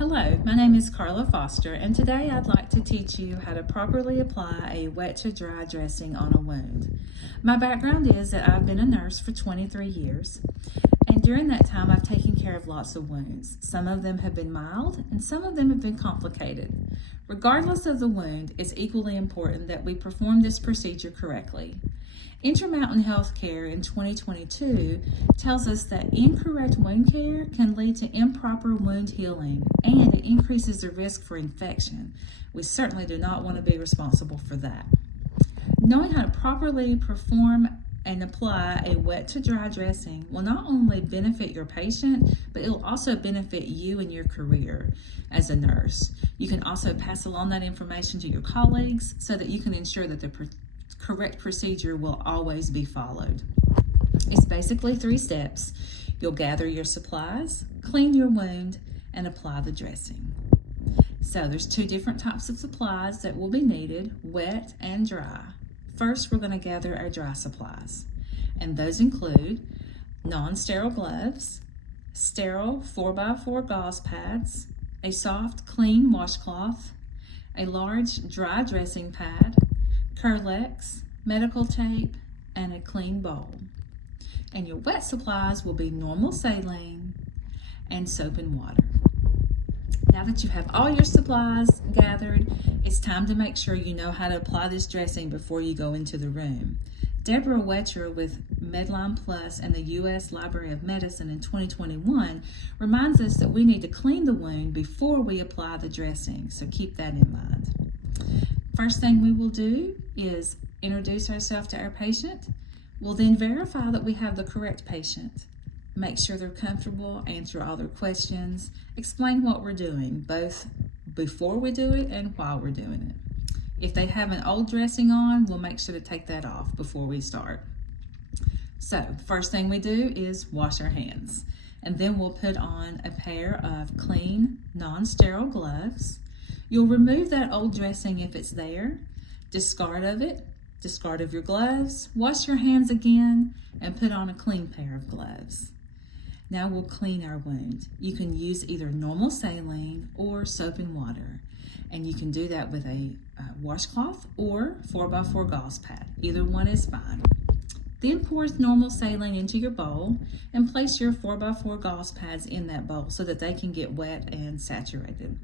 Hello, my name is Carla Foster, and today I'd like to teach you how to properly apply a wet to dry dressing on a wound. My background is that I've been a nurse for 23 years, and during that time I've taken care of lots of wounds. Some of them have been mild, and some of them have been complicated. Regardless of the wound, it's equally important that we perform this procedure correctly. Intermountain Healthcare in 2022 tells us that incorrect wound care can lead to improper wound healing and it increases the risk for infection. We certainly do not want to be responsible for that. Knowing how to properly perform and apply a wet to dry dressing will not only benefit your patient, but it will also benefit you in your career as a nurse. You can also pass along that information to your colleagues so that you can ensure that the correct procedure will always be followed. It's basically 3 steps. You'll gather your supplies, clean your wound, and apply the dressing. So there's 2 different types of supplies that will be needed, wet and dry. First, we're going to gather our dry supplies, and those include non-sterile gloves, sterile 4x4 gauze pads, a soft, clean washcloth, a large dry dressing pad, Kerlix, medical tape, and a clean bowl. And your wet supplies will be normal saline and soap and water. Now that you have all your supplies gathered, it's time to make sure you know how to apply this dressing before you go into the room. Deborah Wetcher with Medline Plus and the U.S. Library of Medicine in 2021 reminds us that we need to clean the wound before we apply the dressing, so keep that in mind. First thing we will do is introduce ourselves to our patient. We'll then verify that we have the correct patient. Make sure they're comfortable, answer all their questions, explain what we're doing, both before we do it and while we're doing it. If they have an old dressing on, we'll make sure to take that off before we start. So the first thing we do is wash our hands, and then we'll put on a pair of clean, non-sterile gloves. You'll remove that old dressing if it's there, discard of it, discard of your gloves, wash your hands again, and put on a clean pair of gloves. Now we'll clean our wound. You can use either normal saline or soap and water, and you can do that with a washcloth or 4x4 gauze pad. Either one is fine. Then pour normal saline into your bowl and place your 4x4 gauze pads in that bowl so that they can get wet and saturated.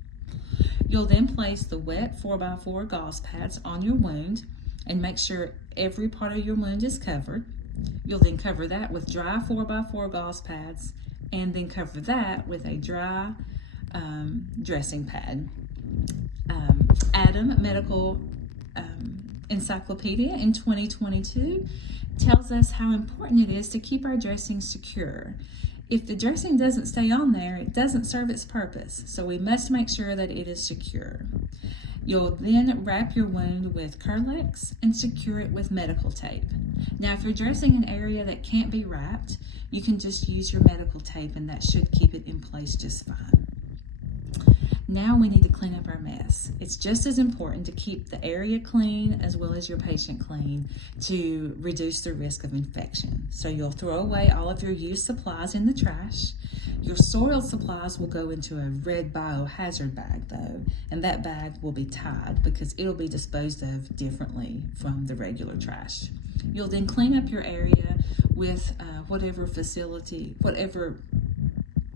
You'll then place the wet 4x4 gauze pads on your wound and make sure every part of your wound is covered. You'll then cover that with dry 4x4 gauze pads and then cover that with a dry dressing pad. Adam Medical Encyclopedia in 2022 tells us how important it is to keep our dressing secure. If the dressing doesn't stay on there, it doesn't serve its purpose, so we must make sure that it is secure. You'll then wrap your wound with Kerlix and secure it with medical tape. Now, if you're dressing an area that can't be wrapped, you can just use your medical tape and that should keep it in place just fine. Now we need to clean up our mess. It's just as important to keep the area clean as well as your patient clean to reduce the risk of infection. So you'll throw away all of your used supplies in the trash. Your soiled supplies will go into a red biohazard bag though, and that bag will be tied because it'll be disposed of differently from the regular trash. You'll then clean up your area with whatever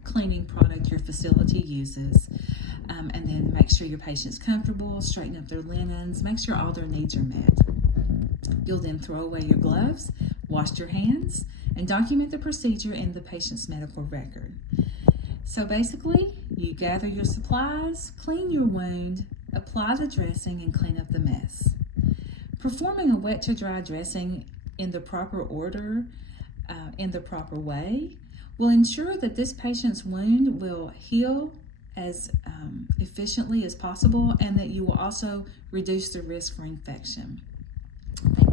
cleaning product your facility uses. And then make sure your patient's comfortable, straighten up their linens, make sure all their needs are met. You'll then throw away your gloves, wash your hands, and document the procedure in the patient's medical record. So basically, you gather your supplies, clean your wound, apply the dressing, and clean up the mess. Performing a wet to dry dressing in the proper order, in the proper way, will ensure that this patient's wound will heal as efficiently as possible and that you will also reduce the risk for infection. Thank